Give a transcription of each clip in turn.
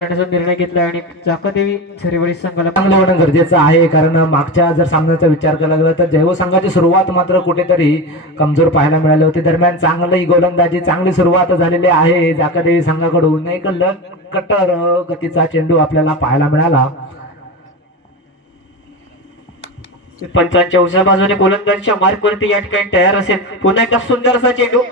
करण्याचा निर्णय घेतला आणि चाकादेवी झरेवाडी संघाला चांगलं होणं गरजेचं आहे, कारण मागच्या जर सामन्याचा विचार केला गेला तर जैव संघाची सुरुवात मात्र कुठेतरी कमजोर पाहायला मिळाली होती. दरम्यान चांगली गोलंदाजी, चांगली सुरुवात झालेली आहे चाकादेवी संघाकडून. एक कट्टर गतीचा चेंडू आपल्याला पाहायला मिळाला. पंचांच्या उजव्या बाजूने गोलंदाजीच्या मार्कवरती या ठिकाणी तयार असेल. पुन्हा एकदा सुंदर असा चेंडू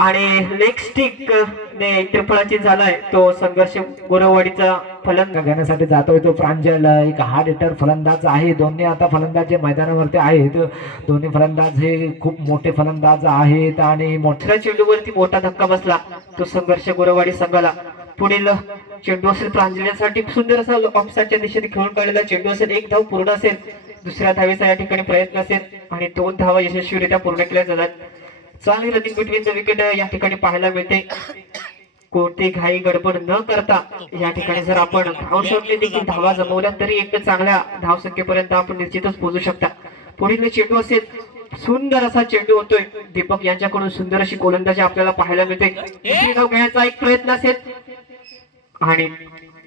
आणि लेग स्टिक ने त्रिफळाची झालाय तो संघर्ष गोरवाडीचा फलंदाज घेण्यासाठी जातोय तो प्रांजल. एक हार्ड हिटर फलंदाज आहे. दोन्ही आता फलंदाज जे मैदानावरती आहेत, दोन्ही फलंदाज हे खूप मोठे फलंदाज आहेत आणि मोठ्या चेंडूवरती मोठा धक्का बसला तो संघर्ष गोरवाडी संघाला. पुढील चेंडू असेल प्रांजल्यासाठी सुंदर असा ऑफसाईडच्या दिशेने खेळून काढलेला चेंडू असेल. एक धाव पूर्ण असेल. दुसऱ्या धावेचा या ठिकाणी प्रयत्न असेल आणि 2 धावा यशस्वीरित्या पूर्ण केल्या जातात. चांगली रनिंग बिटवीन द विकेट या ठिकाणी पाहायला मिळते. कोणती घाई गडबड न करता या ठिकाणी जर आपण धाव शोधले देखील धावा जमवल्या तरी एक चांगल्या धावसंख्येपर्यंत आपण निश्चितच पोहोचू शकता. पुढील चेंडू असेल. सुंदर असा चेंडू होतोय दीपक यांच्याकडून. सुंदर अशी गोलंदाजी आपल्याला पाहायला मिळते. दुसरी धाव घेण्याचा एक प्रयत्न असेल आणि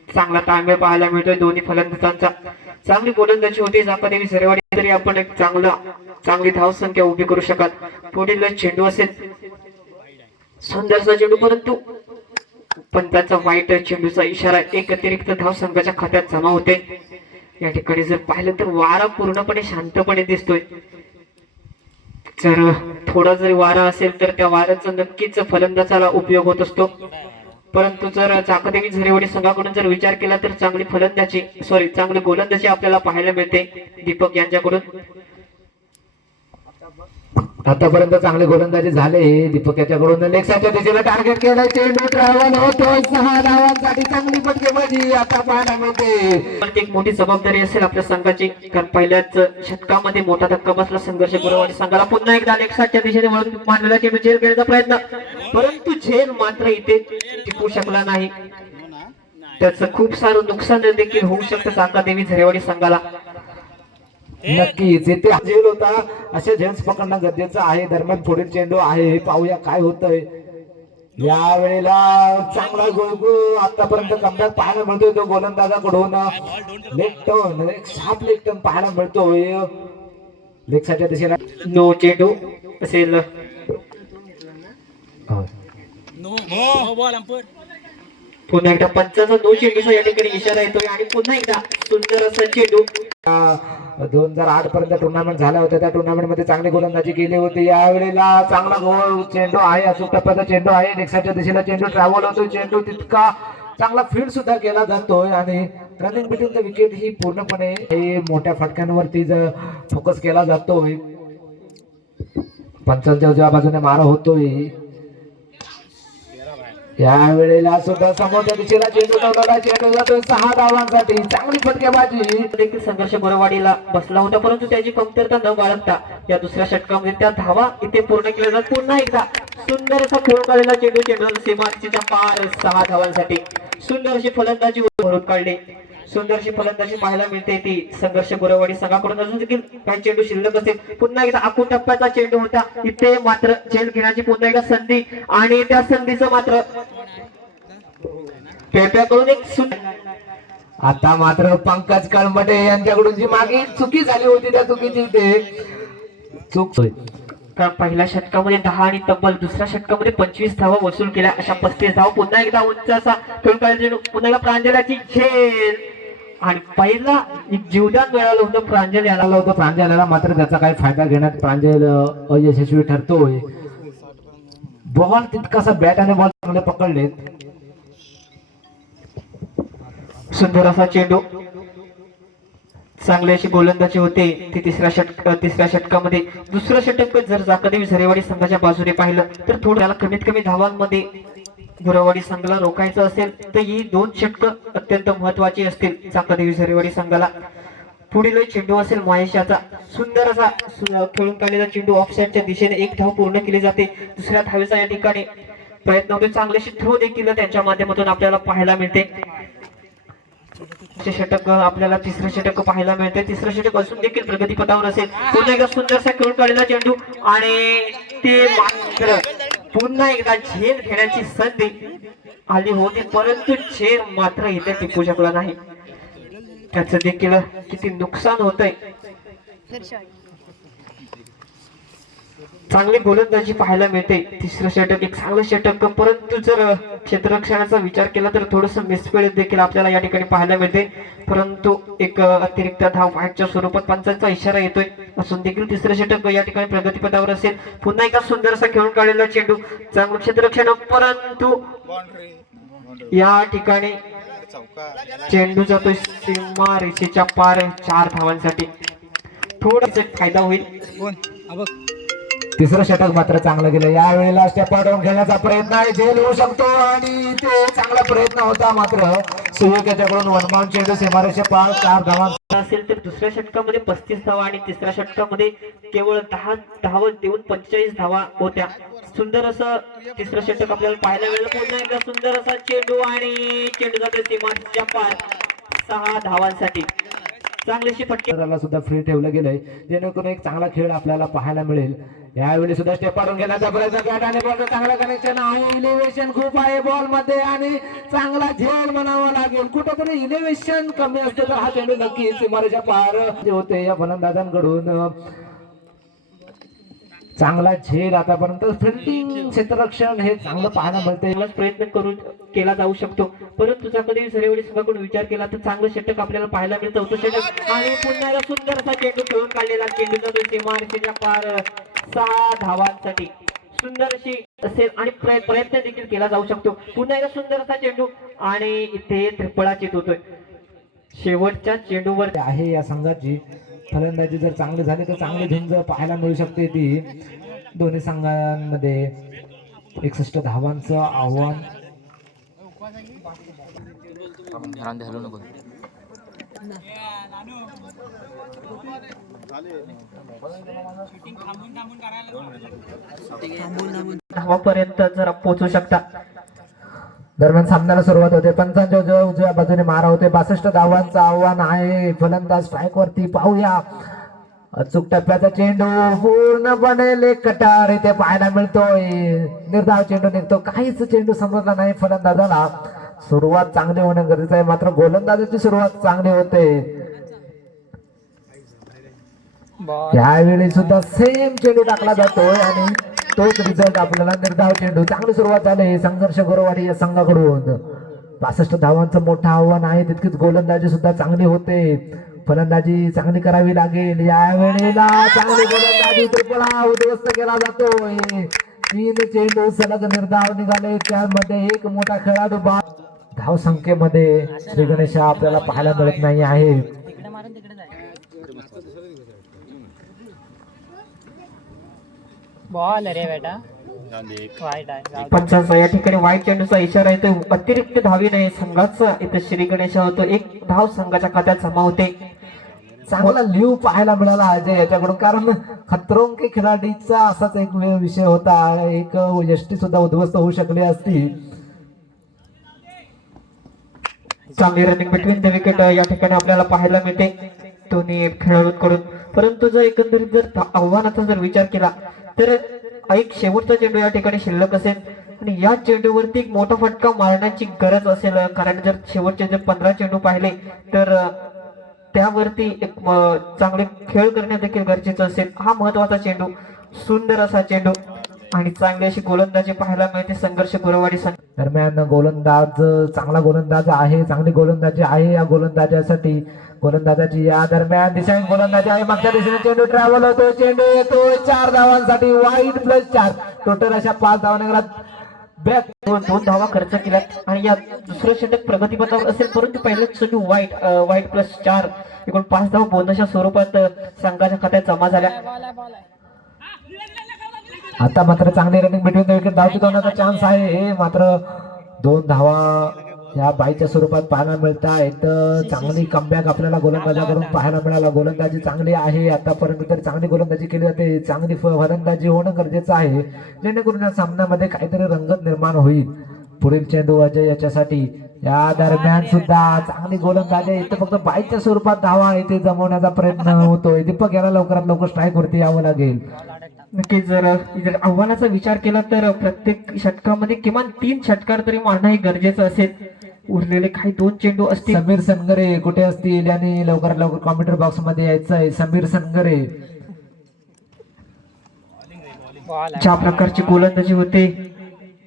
चांगला ताळमेळ पाहायला मिळतोय दोन्ही फलंदाजांचा. चांगली गोलंदाजी होती चाकादेवी झरेवाडी, तरी आपण एक चांगली धावसंख्या उभी करू शकाल. पुढील चेंडू असेल. सुंदरसा चेंडू, परंतु पंचांचा वाईट चेंडूचा इशारा. एक अतिरिक्त धाव संघाच्या खात्यात जमा होते. या ठिकाणी जर पाहिलं तर वारा पूर्णपणे शांतपणे दिसतोय. जर थोडा जरी वारा असेल तर त्या वाऱ्याचा नक्कीच फलंदाजाला उपयोग होत असतो. परंतु जर चाकादेवी झरेवाडी संघाकडून जर विचार केला तर चांगली गोलंदाजी आपल्याला पाहायला मिळते दीपक यांच्याकडून. आतापर्यंत चांगली गोलंदाजी झाले दीपक याच्याकडून. लेक्साच्या दिशेला टार्गेट केलं, चेंडू ट्रॅव्हल होतोय. 6 धावांसाठी चांगली फटकेबाजी आता पाहायला मिळते. एक मोठी जबाबदारी असेल आपल्या संघाची, कारण पहिल्याच षटकामध्ये मोठा धक्का बसला संघर्ष गोरवाडी संघाला. पुन्हा एकदा लेक्साच्या दिशेने वळून मारलेला चेंडू झेल घेण्याचा प्रयत्न, परंतु झेल मात्र इथे टिकू शकला नाही. त्याचं खूप सारं नुकसान देखील होऊ शकतं चाकादेवी झरेवाडी संघाला. नक्कीच इथे झेल होता, असे झेल्स पकडणं गरजेचं आहे. दरम्यान पुढील चेंडू आहे, पाहूया काय होतंय. यावेळेला चांगला गोल आतापर्यंत कमबॅक पाहायला मिळतोय तो गोलंदाजाकडून. लेग टर्न, एक शार्प लेग टर्न पाहायला मिळतोय लेक्साच्या दिशेला. नो चेंडू असेल. पुन्हा एकदा पंचाचा 2 चेंडूचा या ठिकाणी इशारा येतोय आणि पुन्हा एकदा सुंदर असा चेंडू. 2008 पर्यंत टुर्नामेंट झाल्या होत्या, त्या टुर्नामेंट मध्ये चांगली गोलंदाजी केली होती. यावेळेला चांगला गोल चेंडू आहे, अचूक टप्प्याचा चेंडू आहे. लेक्साच्या दिशेला चेंडू ट्रॅव्हल होतो. चेंडू तितका चांगला फील्ड सुद्धा केला जातोय आणि रनिंग बिटवीन द विकेट ही पूर्णपणे मोठ्या फटक्यांवरती फोकस केला जातोय. पंचांच्या उजव्या बाजूने मारा होतोय. यावेळेला सुद्धा समोरच्या दिशेला चेंडू ठेवलेला, चेंडू जातोय 6 धावांसाठी. चांगली फटकेबाजी देखील संघर्ष गोरवाडीला बसला होता, परंतु त्याची कमतरता न बाळगता या दुसऱ्या षटकामध्ये त्या धावा इथे पूर्ण केल्या जातात. पुन्हा एकदा सुंदर असा खेळून काढलेला चेंडू सीमारेषेच्या पार 6 धावांसाठी. सुंदर अशी फलंदाजी भरून काढली. सुंदरशी फलंदाजी पाहायला मिळते ती संघर्ष गोरवाडी संघाकडून. अजून देखील काही चेंडू शिल्लक असेल. पुन्हा एकदा आखून टप्प्याचा चेंडू होता. इथे मात्र झेल घेण्याची पुन्हा एकदा संधी आणि त्या संधीचं मात्र पेप्याकडून एक आता मात्र पंकज कळमटे यांच्याकडून जी मागे चुकी झाली होती त्या चुकीची इथे चूक. पहिल्या षटकामध्ये 10 आणि तब्बल दुसऱ्या षटकामध्ये 25 धावा वसूल केल्या. अशा 35 धावा. पुन्हा एकदा उंच असा खेळून काढला, पुन्हा एकदा प्रांजलाची झेल आणि पहिला जीवदान मिळालं होतं प्रांजल याला. प्रांजलाला मात्र त्याचा काही फायदा घेण्यात प्रांजल अयशस्वी ठरतोय. बॉल तितकासा बॅट आणि बॉल चांगले पकडलेत. सुंदर असा चेंडू, चांगली अशी गोलंदाजी होते ती तिसऱ्या षटकामध्ये. दुसरं षटक जर चाकादेवी झरेवाडी संघाच्या बाजूने पाहिलं तर थोडं त्याला कमीत कमी धावांमध्ये गोरवाडी संघाला रोखायचं असेल तर ही 2 षटकं अत्यंत महत्वाची असतील चाकादेवी झरेवाडी संघाला. पुढील चेंडू असेल महेशाचा. सुंदर असा खेळून काढलेला चेंडू ऑफसाईडच्या दिशेने 1 धाव पूर्ण केली जाते. दुसऱ्या धावेचा या ठिकाणी प्रयत्न होतो. चांगलीशी थ्रो देखील त्यांच्या माध्यमातून आपल्याला पाहायला मिळते. षटक आपल्याला तिसरं षटक पाहायला मिळते. तिसरं षटक असून देखील प्रगतीपथावर असेल. पुन्हा एकदा सुंदरसा खेळून काढलेला चेंडू आणि ते मात्र पुन्हा एकदा झेल घेण्याची संधी आली होती, परंतु झेल मात्र इथे टिकू शकला नाही. त्याचं देखील किती नुकसान होतंय. चांगली गोलंदाजी पाहायला मिळते. तिसरं षटक एक चांगलं षटक, परंतु जर क्षेत्ररक्षणाचा विचार केला तर थोडस मिसफिल्ड देखील आपल्याला या ठिकाणी पाहायला मिळते. परंतु एक अतिरिक्त धाव व्हाईटच्या स्वरूपात पंचांचा इशारा येतोय असून देखील तिसरं षटक या ठिकाणी प्रगतीपथावर असेल. पुन्हा एका सुंदरसा खेळून काढलेला चेंडू, चांगलं क्षेत्ररक्षण, परंतु या ठिकाणी चेंडू जातोय सीमा रेषेच्या पार 4 धावांसाठी. थोडासा फायदा होईल. तिसरं षटक मात्र चांगलं गेलं. यावेळेला स्टेप आउट खेळण्याचा प्रयत्न आहे, झेल होऊ शकतो आणि ते चांगला प्रयत्न होता, मात्र सुयोग याच्याकडून वनबाउंड चेंडू सीमारेषे पार 4 धावा असेल तर दुसऱ्या षटकामध्ये 35 धावा आणि तिसऱ्या षटकामध्ये केवळ 10 धावा देऊन 45 धावा होत्या. सुंदर असं तिसरं षटक आपल्याला पाहायला मिळालं. पुन्हा एकदा सुंदर असा चेंडू आणि चेंडू जातो सीमारेषेच्या पार 6 धावांसाठी. चांगलीशी फटके सुद्धा फ्री ठेवलं गेलंय, जेणेकरून एक चांगला खेळ आपल्याला पाहायला मिळेल. यावेळी सुद्धा स्टेप पाडून घेण्याचा प्रयत्न, बॅट आणि बॉलचं चांगलं कनेक्शन आहे, इलेव्हेशन खूप आहे बॉल मध्ये आणि चांगला झेल म्हणावा लागेल. कुठेतरी इलेव्हेशन कमी असते तर हा चेंडू नक्की सीमारेषेच्या पार होते. या फलंदाजांकडून चांगला झेल, आतापर्यंत फिल्डिंग क्षेत्ररक्षण हे चांगलं पाहायला मिळते. प्रयत्न केला जाऊ शकतो, परंतु कधी सरेवडी संघाकडून विचार केला तर चांगलं षटक आपल्याला पाहायला मिळतं. होतं षटक आणि पुन्हा एकदा सुंदर असा चेंडू खेळून काढलेला, चेंडूचा तो सीमारेषेच्या पार 6 धावांसाठी. सुंदर अशी असेल आणि प्रयत्न देखील केला जाऊ शकतो. पुन्हा एकदा सुंदर असा चेंडू आणि इथे त्रिफळा चेत होतोय. शेवटच्या चेंडूवर आहे या संघाची फलंदाजी जर चांगली झाली तर चांगली झुंज पाहायला मिळू शकते. ती दोन्ही संघांमध्ये 61 धावांचं आव्हान. धावापर्यंत जर पोहोचू शकता. दरम्यान सामन्याला सुरुवात होते. पंचांच्या उजव्या बाजूने मारा होते. 62 धावांचं आव्हान आहे. फलंदाज स्ट्राईक वरती, पाहूया. अचूक टप्प्याचा चेंडू पूर्णपणे कटार इथे पाहायला मिळतोय. निर्धाव चेंडू निघतो, काहीच चेंडू समजला नाही फलंदाजाला. सुरुवात चांगली होणं गरजेचं आहे, मात्र गोलंदाजाची सुरुवात चांगली होते. यावेळी सुद्धा सेम चेंडू टाकला जातोय आणि तोच रिझल्ट आपल्याला. निर्धाव चेंडू, चांगली सुरुवात झाली संघर्ष गुरुवाडी या संघाकडून. 65 धावांचं मोठं आव्हान आहे, तितकीच गोलंदाजी सुद्धा चांगली होते. फलंदाजी चांगली करावी लागेल. यावेळेला चांगली गोलंदाजी, त्रिफळा उद्ध्वस्त केला जातोय. 3 चेंडू सलग निर्धाव निघाले, त्यामध्ये एक मोठा खेळाडू धाव संख्येमध्ये श्री गणेश आपल्याला पाहायला मिळत नाही आहे. बॉल रे बेटा, पंचांचा या ठिकाणी वाईट चेंडूचा इशारा येतो. अतिरिक्त धावी नाही संघाचा इथे श्री गणेश होतो. 1 धाव संघाच्या खात्यात जमा होते. चांगला लिव पाहायला मिळाला अजय याच्याकडून, कारण खतरों के खिलाडीचा असाच एक विषय होता. एक यष्टी सुद्धा उद्ध्वस्त होऊ शकली असती. चांगली रनिंग बिटवीन द विकेट या ठिकाणी आपल्याला पाहायला मिळते दोन्ही खेळाडूंकडून. परंतु जर एकंदरीत जर आव्हानाचा जर विचार केला तर एक शेवटचा चेंडू या ठिकाणी शिल्लक असेल आणि या चेंडूवरती एक मोठा फटका मारण्याची गरज असेल. कारण जर शेवटचे जर 15 चेंडू पाहिले तर त्यावरती एक चांगले खेळ करणे देखील गरजेचं असेल. हा महत्वाचा चेंडू, सुंदर असा चेंडू आणि चांगली अशी गोलंदाजी पाहायला मिळते संघर्ष गुरुवाडी संघ. दरम्यान गोलंदाज चांगला गोलंदाज आहे, चांगली गोलंदाजी आहे या गोलंदाजासाठी. गोलंदाजाची या दरम्यान दिशा गोलंदाजी आहे, मागच्या दिशेने चेंडू ट्रॅव्हल होतो, चेंडू येतो 4 धावांसाठी. वाईट +4, टोटल अशा 5 धावा निघाला. बॅक 2 धावा खर्च केल्यात आणि या दुसरं षटक प्रगतीपथावर असेल, परंतु पहिलं चेंडू वाईट +4 एकूण 5 धावा बोनसच्या स्वरूपात संघाच्या खात्यात जमा झाल्या. आता मात्र चांगली रनिंग बिटवीन द विकेट, धाव होण्याचा चान्स आहे, मात्र 2 धावा या बाईच्या स्वरूपात पाहायला मिळत आहेत. चांगली कमबॅक आपल्याला गोलंदाजाकडून पाहायला मिळाला. गोलंदाजी चांगली आहे, आतापर्यंत तरी चांगली गोलंदाजी केली जाते. चांगली फलंदाजी होणं गरजेचं आहे, जेणेकरून या सामन्यामध्ये काहीतरी रंगत निर्माण होईल. पुढील चेंडू अजय याच्यासाठी. या दरम्यान सुद्धा चांगली गोलंदाजी, इथे फक्त बाईच्या स्वरूपात धावा इथे जमवण्याचा प्रयत्न होतोय. दीपक याला लवकरात लवकर स्ट्राईक वरती यावं लागेल. नक्कीच जर आव्हानाचा विचार केला तर प्रत्येक षटकामध्ये किमान 3 षटकार तरी मारणं हे गरजेचं असेल. उरलेले काही 2 चेंडू असतील. समीर सनगरे कुठे असतील आणि लवकरात लवकर कॉम्प्युटर बॉक्स मध्ये यायचं आहे. समीर सनगरे ज्या प्रकारची गोलंदाजी होते,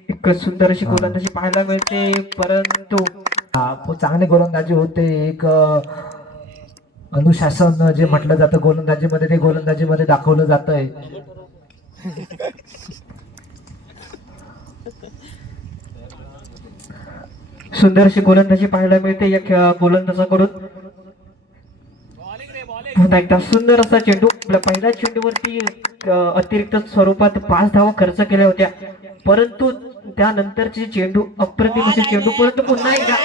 एक सुंदर अशी गोलंदाजी पाहायला मिळते, परंतु चांगली गोलंदाजी होते. एक अनुशासन जे म्हटलं जातं गोलंदाजीमध्ये ते गोलंदाजीमध्ये दाखवलं जात आहे. सुंदर अशी गोलंदाजी पाहायला मिळते या गोलंदाजाकडून. पुन्हा एकदा सुंदर असा चेंडू. आपल्या पहिल्या चेंडूवरती अतिरिक्त स्वरूपात 5 धावा खर्च केल्या होत्या, परंतु त्यानंतरचे चेंडू अप्रतिम असे चेंडू, परंतु पुन्हा एकदा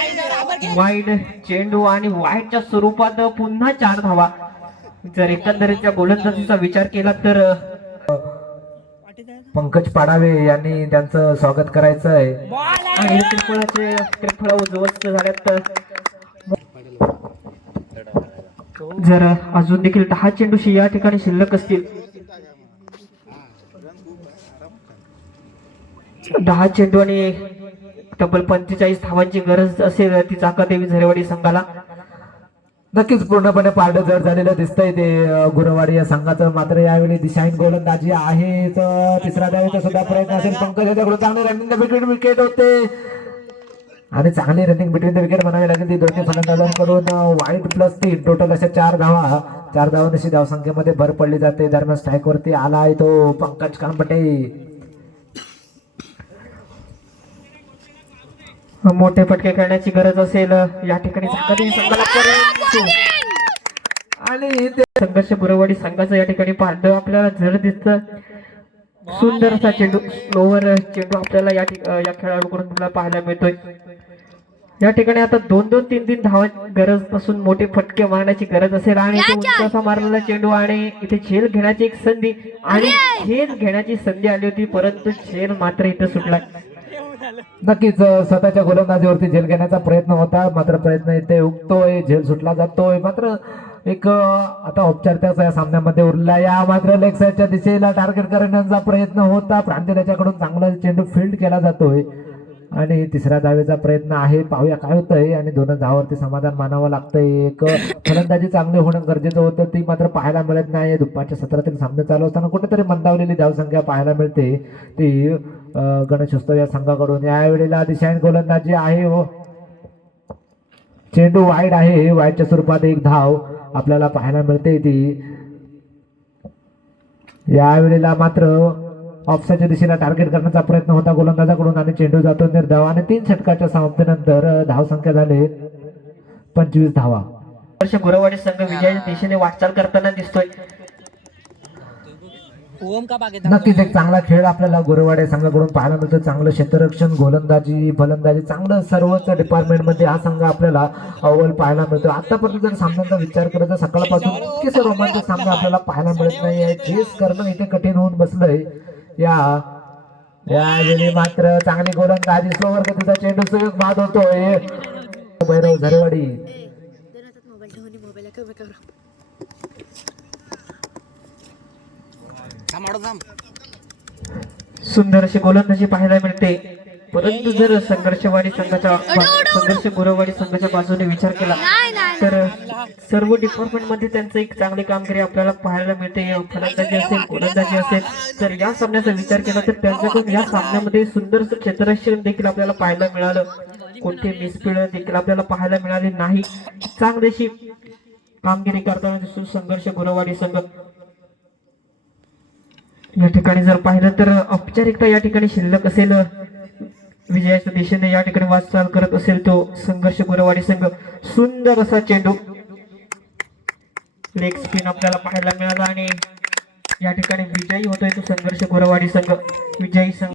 वाईड चेंडू आणि वाईडच्या स्वरूपात पुन्हा 4 धावा. जर एकंदरीतच्या गोलंदाजीचा विचार केला तर पंकज पाडावे यांनी त्यांचं स्वागत करायचं आहे. आणि त्रिफळा उजवस्त झाल्यात. जर अजून देखील 10 चेंडू या ठिकाणी शिल्लक असतील, 10 चेंडू आणि तब्बल 45 धावांची गरज असेल ती चाकादेवी झरेवाडी संघाला. नक्कीच पूर्णपणे पारडं जड झालेलं दिसतंय ते गुरवाडी या संघाचं. मात्र यावेळी दिशाहीन गोलंदाजी आहे. तिसरा धावेचा सुद्धा प्रयत्न असेल. पंकज याच्याकडून चांगली रनिंग विकेट होते आणि चांगली रनिंग बिटवीन द विकेट म्हणावी लागेल ती दोन्ही फलंदाजांकडून. वाईट +3 टोटल अशा 4 धावा. 4 धावांची धावसंख्येमध्ये भर पडली जाते. दरम्यान स्ट्राईक वरती आलाय तो पंकज कानपटे. मोठे फटके खेळण्याची गरज असेल या ठिकाणी चाकादेवी संघाला, परंतु आणि संघर्ष गुरवाडी संघाचं या ठिकाणी पारडं आपल्याला जड दिसतं. सुंदर असा चेंडू, स्लोवर चेंडू आपल्याला या खेळाडूकडून आपल्याला पाहायला मिळतोय. या ठिकाणी आता 2-2, 3-3 धावा गरज पासून मोठे फटके मारण्याची गरज असेल आणि इथे उंच असा मारलेला चेंडू आणि इथे झेल घेण्याची एक संधी आणि झेल घेण्याची संधी आली होती, परंतु झेल मात्र इथे सुटला. नक्कीच स्वतःच्या गोलंदाजीवरती झेल घेण्याचा प्रयत्न होता, मात्र प्रयत्न इथे उगतोय, झेल सुटला जातोय. मात्र एक आता औपचारिकता या सामन्यामध्ये उरला. या मात्र लेग साईडच्या दिशेला टार्गेट करण्याचा प्रयत्न होता. प्रांतीय त्याच्याकडून चांगला चेंडू फील्ड केला जातोय आणि तिसऱ्या धावेचा प्रयत्न आहे. पाहूया काय होतंय आणि 2 धावावरती समाधान मानावं लागतंय. एक फलंदाजी चांगली होणं गरजेचं होतं, ती मात्र पाहायला मिळत नाही. दुपारच्या सत्रातील सामने चालू असताना कुठेतरी मंदावलेली धावसंख्या पाहायला मिळते ती गणेशोत्सव या संघाकडून. यावेळेला दिशाहीन गोलंदाजी आहे व चेंडू वाईड आहे. वाईडच्या स्वरूपात 1 धाव आपल्याला पाहायला मिळते ती. यावेळेला मात्र ऑफसाईडच्या दिशेला टार्गेट करण्याचा प्रयत्न होता गोलंदाजाकडून आणि चेंडू जातो निर्धाव आणि 3 षटकाच्या समाप्तीनंतर धावसंख्या झाले 25 धावा. गुरवाडी संघ विजयाच्या दिशेने वाटचाल करताना दिसतोय. नक्कीच एक चांगला खेळ आपल्याला गुरवाडी संघाकडून पाहायला मिळतो. चांगलं क्षेत्ररक्षण, गोलंदाजी, फलंदाजी, चांगलं सर्वच डिपार्टमेंट मध्ये हा संघ आपल्याला अव्वल पाहायला मिळतो. आतापर्यंत जर सामन्यांचा विचार केला तर सकाळपासून इतकेच रोमांचक सामने आपल्याला पाहायला मिळत नाही आहे. चेस करणं इथे कठीण होऊन बसलंय. यावेळी मात्र चांगली गोलंदाजी, स्लोवर गतीचा चेंडू सुयोग बाद होतोय. भैरव झरेवाडी सुंदर अशी गोलंदाजी पाहायला मिळते, परंतु जर संघर्ष गुरवाडी संघाच्या बाजूने विचार केला तर सर्व डिपार्टमेंट मध्ये त्यांचं एक चांगली कामगिरी आपल्याला पाहायला मिळते. फलंदाजी असेल, गोलंदाजी असेल, तर या सामन्याचा विचार केला तर त्यांच्याकडून या सामन्यामध्ये सुंदर क्षेत्ररक्षण देखील आपल्याला पाहायला मिळालं. कोणते मिसफिल्ड देखील आपल्याला पाहायला मिळाले नाही. चांगलीशी कामगिरी करताना दिसतो संघर्ष गुरवाडी संघ. या ठिकाणी जर पाहिलं तर औपचारिकता या ठिकाणी शिल्लक असेल. विजयाच्या दिशेने या ठिकाणी वाटचाल करत असेल तो संघर्ष गुरवाडी संघ. सुंदर असा चेंडू, लेग स्पिन आपल्याला पाहायला मिळाला आणि या ठिकाणी विजयी होतोय तो संघर्ष गुरवाडी संघ. विजयी संघ